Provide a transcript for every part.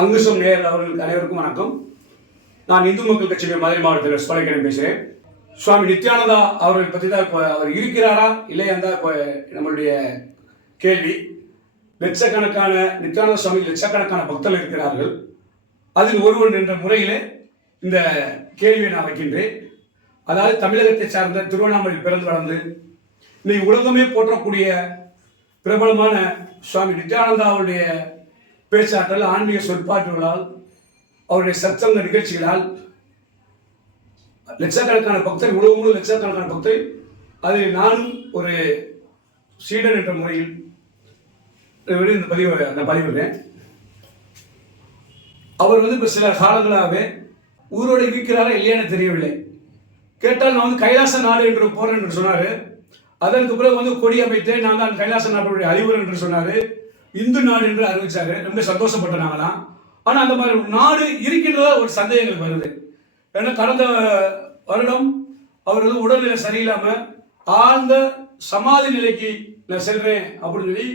அங்குசம் நேர் அவர்களுக்கு அனைவருக்கும் வணக்கம். நான் இந்து மக்கள் கட்சியுடைய மதுரை மாவட்டத்தில் ஸ்பலைக்கடன் பேசுகிறேன் சுவாமி நித்யானந்தா அவர்கள் பற்றி தான் இப்போ அவர் இருக்கிறாரா? இல்லையா தான் இப்போ நம்மளுடைய கேள்வி. லட்சக்கணக்கான நித்யானந்த சுவாமி லட்சக்கணக்கான பக்தர்கள் இருக்கிறார்கள். அதில் ஒருவன் என்ற முறையிலே இந்த கேள்வியை நான் வைக்கின்றேன். அதாவது தமிழகத்தை சார்ந்த திருவண்ணாமலை பிறந்து வளர்ந்து இன்னைக்கு உலகமே போற்றக்கூடிய பிரபலமான சுவாமி நித்யானந்தா அவருடைய பேச்சாற்றல் ஆன்மீக சொற்பாட்டுகளால் அவருடைய சத்சங்க நிகழ்ச்சிகளால் லட்சக்கணக்கான பக்தர் உலகம் முழு லட்சக்கணக்கான பக்தர் அதில் நானும் ஒரு சீடன் என்ற முறையில் விட இந்த பதிவு நான் பதிவிடுறேன். அவர் வந்து இப்போ சில காலங்களாகவே ஊரோடு இருக்கிறாரா இல்லையான்னு தெரியவில்லை. கேட்டால் நான் வந்து கைலாச நாடு என்று போறேன் என்று சொன்னார். அதற்கு பிறகு வந்து கொடி அமைத்து நான் தான் கைலாச நாட்டுடைய அறிவுரை என்று சொன்னார். இந்து நாடு என்று அறிவிச்சாரு ரொம்ப சந்தோஷப்பட்ட நாங்களாம். ஆனால் அந்த மாதிரி ஒரு நாடு இருக்கின்றதா ஒரு சந்தேகங்கள் வருது. ஏன்னா கடந்த வருடம் அவர் வந்து உடல்நிலை சரியில்லாமல் ஆழ்ந்த சமாதி நிலைக்கு நான் செல்றேன் அப்படின்னு சொல்லி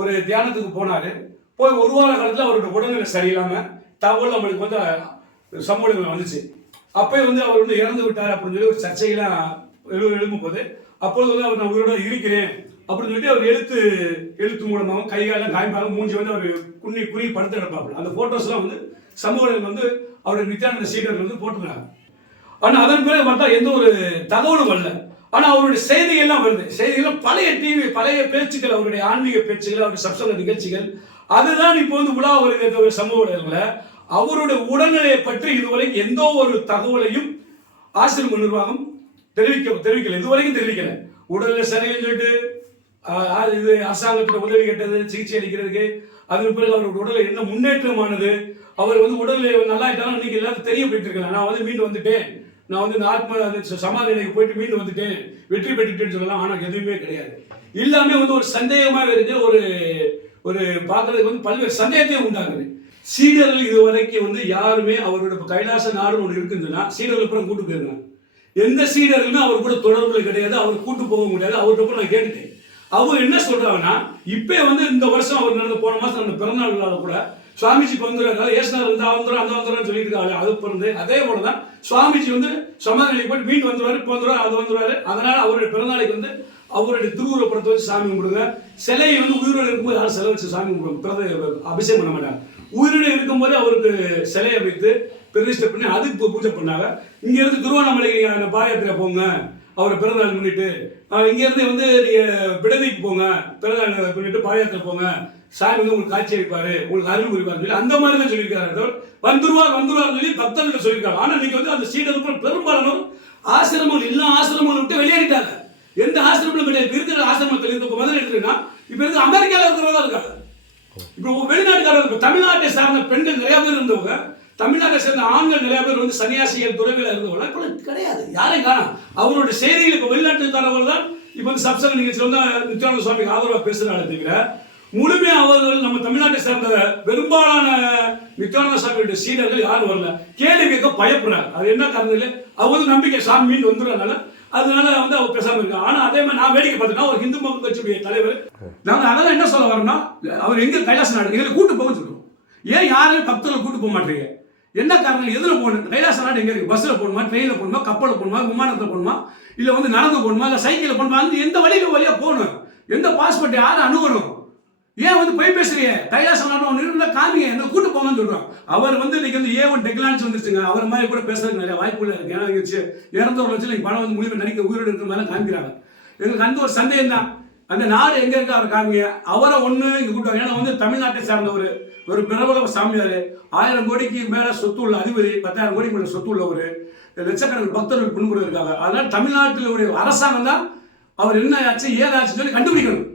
ஒரு தியானத்துக்கு போனார். போய் ஒரு வார காலத்தில் அவருடைய உடல்நிலை சரியில்லாமல் தகவல் நம்மளுக்கு வந்து சமூகங்கள் வந்துச்சு. அப்போ வந்து அவர் வந்து இறந்து விட்டார் அப்படின்னு சொல்லி ஒரு சர்ச்சையெல்லாம் எழு எழும்பும் போது அப்பொழுது வந்து அவர் நான் உயிரோட இருக்கிறேன் அப்படின்னு சொல்லிட்டு அவர் எழுத்து எழுத்து மூலமாகவும் கைகாலம் காய்ப்பாலும் மூஞ்சி வந்து அவர் குன்னி குறி படுத்து எடுப்பாப்புல அந்த ஃபோட்டோஸ்லாம் வந்து சமூகங்கள் வந்து அவருடைய நித்யானந்த சீடர்கள் வந்து போட்டுருக்காங்க ஆனால் அதன் பிறகு பார்த்தா எந்த ஒரு தகவலும் வரல. ஆனால் அவருடைய செய்திகள்லாம் வருது. செய்திகள்லாம் பழைய டிவி பழைய பேச்சுக்கள் அவருடைய ஆன்மீக பேச்சுகள் அவருடைய சப்சங்க நிகழ்ச்சிகள். அதுதான் இப்போ வந்து உலா வருகிற தவிர சமூக ஊடகங்களை அவருடைய உடல்நிலையை பற்றி இதுவரைக்கும் எந்த ஒரு தகவலையும் ஆசிரியர் நிர்வாகம் தெரிவிக்க தெரிவிக்கல. இதுவரைக்கும் தெரிவிக்கல. உடல்நிலை சரியில்லைன்னு சொல்லிட்டு இது அரசாங்கத்தோட உதவி கேட்டது சிகிச்சை அளிக்கிறதுக்கு அதன் பிறகு அவருடைய உடல்நிலை என்ன முன்னேற்றமானது அவர் வந்து உடல்நிலை நல்லா ஆயிட்டாலும் இன்னைக்கு எல்லாரும் போயிட்டு இருக்கலாம் நான் வந்து மீண்டு வந்துட்டேன். நான் வந்து ஆத்ம சமாதி நிலைக்கு போயிட்டு மீண்டு வந்துட்டேன். வெற்றி பெற்றுட்டேன்னு சொல்லலாம் ஆனால் எதுவுமே கிடையாது. எல்லாமே வந்து ஒரு சந்தேகமாக இருக்கு ஒரு ஒரு பார்க்கறதுக்கு வந்து பல்வேறு சந்தேகத்தையும் உண்டாகுது சீடர்கள் இதுவரைக்கும் வந்து யாருமே அவரோட கைலாச நாடு ஒன்று இருக்குதுன்னா சீடர்கள் அப்புறம் கூட்டு போயிருந்தாங்க எந்த சீடர்களுமே அவர் கூட தொடர்புல கிடையாது அவர் கூட்டு போக முடியாது. அவர்கிட்ட கூட நான் கேட்டுட்டேன். அவர் என்ன சொல்றாங்கன்னா இப்போ வந்து இந்த வருஷம் அவர் நடந்த போன மாசம் அந்த பிறந்தநாள் விழாவில் கூட சுவாமிஜி இப்போ வந்து ஏசுனார் வந்து வந்துடும் அந்த வந்துடும் சொல்லிட்டு இருக்காங்க அது பிறந்து. அதே போல தான் சுவாமிஜி வந்து சமாதி போயிட்டு மீன் வந்துடுவார் இப்போ வந்துருவாரு அது வந்துருவாரு அதனால அவருடைய பிறந்தநாளைக்கு வந்து அவருடைய திருவுருவப்படத்தை வச்சு சாமி கும்பிடுங்க. சிலையை வந்து உயிரோடு இருக்கும்போது யாரும் சிலை வச்சு சாமி கும்பிடுங்க பிறந்த அபிஷேகம் பண்ண மாட்டாங்க. உயிரோடு இருக்கும்போது அவருக்கு சிலையை வைத்து பிரதிஷ்டை பண்ணி அதுக்கு பூஜை பண்ணாங்க. இங்கேருந்து திருவண்ணாமலைக்கு அந்த பாதயாத்திரை போங்க. அவர் பிறந்தநாள் முன்னிட்டு இங்கேருந்து வந்து நீங்கள் விடுதிக்கு போங்க பிறந்தநாள் முன்னிட்டு பாதயாத்திரை போங்க சாமி வந்து உங்களுக்கு காட்சி அளிப்பாரு உங்களுக்கு அருள் புரிப்பாரு சொல்லி அந்த மாதிரி தான் சொல்லியிருக்காரு தவிர வந்துருவார் வந்துருவார் சொல்லி பக்தர்கள் சொல்லியிருக்காங்க. ஆனால் இன்னைக்கு வந்து அந்த சீடர்கள் பெரும்பாலும் ஆசிரமங்கள் எல்லா ஆசிரமங்களும் விட்டு வெளியேறிட்டாங்க. எந்த ஆசிரமங்களும் கிடையாது. இருக்கிற ஆசிரமத்தில் இருக்க முதல்ல எடுத்துக்கிட்டா இப்ப இருந்து அமெரிக்கால இருக்கிறவங்க இருக்காங்க. இப்போ வெளிநாட்டுக்காரர் தமிழ்நாட்டை சார்ந்த பெண்கள் நிறைய பேர் இருந்தவங்க தமிழ்நாட்டை சேர்ந்த ஆண்கள் நிறைய பேர் வந்து சன்னியாசிகள் துறவில இருந்தவங்க இப்போ கிடையாது. யாரையும் காணும். அவரோட செய்திகள் இப்போ வெளிநாட்டுக்காரர்கள் தான் இப்போ வந்து சப்சங்க நிகழ்ச்சியில் வந்து நித்யானந்த சுவாமிக்கு ஆதரவாக பேசுகிறாங்க தவிர முழுமையா அவர்கள் நம்ம தமிழ்நாட்டை சேர்ந்த பெரும்பாலான நித்யானந்த சுவாமியுடைய சீடர்கள் யாரும் வரல. கேள்வி கேட்க பயப்படுறாங்க. அது என்ன காரணம் இல்லை? அவங்க வந்து நம்பிக்கை சாமி மீண்டு வந்துடுறதுனால அதனால வந்து அவர் பேசாம இருக்காங்க ஆனா அதே மாதிரி நான் வேடிக்கை பார்த்தேன்னா ஒரு இந்து மக்கள் கட்சியுடைய தலைவர் நான் அதெல்லாம் என்ன சொல்ல வரோம்னா அவர் எங்க கைலாச நாடு எங்களை கூட்டு போக சொல்லுவோம். ஏன் யாரும் பக்தர்கள் கூட்டு போக மாட்டீங்க? என்ன காரணம் எதில் போகணும்? கைலாச நாடு எங்கே இருக்குது பஸ்ஸில் போகணுமா? ட்ரெயினில் போகணுமா? கப்பலில் போகணுமா? விமானத்தில் போகணுமா? இல்லை வந்து நடந்து போகணுமா? இல்லை சைக்கிளில் போகணுமா? அந்த எந்த வழியில் வழியா போகணும்? எந்த பாஸ்போர்ட் யாரும் அணுகணும்? ஏன் வந்து போய் பேசுறீங்க? கைலாச நாடு ஒன்று இருந்தால் காமிங்க. என்ன கூட்டு போங்கன்னு சொல்கிறோம் அவர் வந்து இன்னைக்கு வந்து ஏ ஒன் டெக்னாலஜி வந்துருச்சுங்க. அவர் மாதிரி கூட பேசுறதுக்கு நிறைய வாய்ப்புகள் இருக்கு. ஏன்னா இறந்த ஒரு இறந்தவர்கள் வச்சு இன்னைக்கு பணம் வந்து முடிவு நடிக்க உயிரோடு இருக்கிற மாதிரி காமிக்கிறாங்க. எங்களுக்கு அந்த ஒரு சந்தேகம் தான் அந்த நாடு எங்க இருக்கு அவர் காமிங்க. அவரை ஒண்ணு இங்க கூட்டம் ஏன்னா வந்து தமிழ்நாட்டை சார்ந்தவர் ஒரு பிரபல சாமியார். ஆயிரம் கோடிக்கு மேல சொத்து உள்ள அதிபதி பத்தாயிரம் கோடிக்கு மேல சொத்து உள்ளவர் ஒரு பக்தர்கள் பின்புறம் இருக்காங்க. அதனால தமிழ்நாட்டில் உடைய அரசாங்கம் தான் அவர் என்ன ஆச்சு ஏதாச்சுன்னு சொல்லி கண்டுபிடிக்கணும்.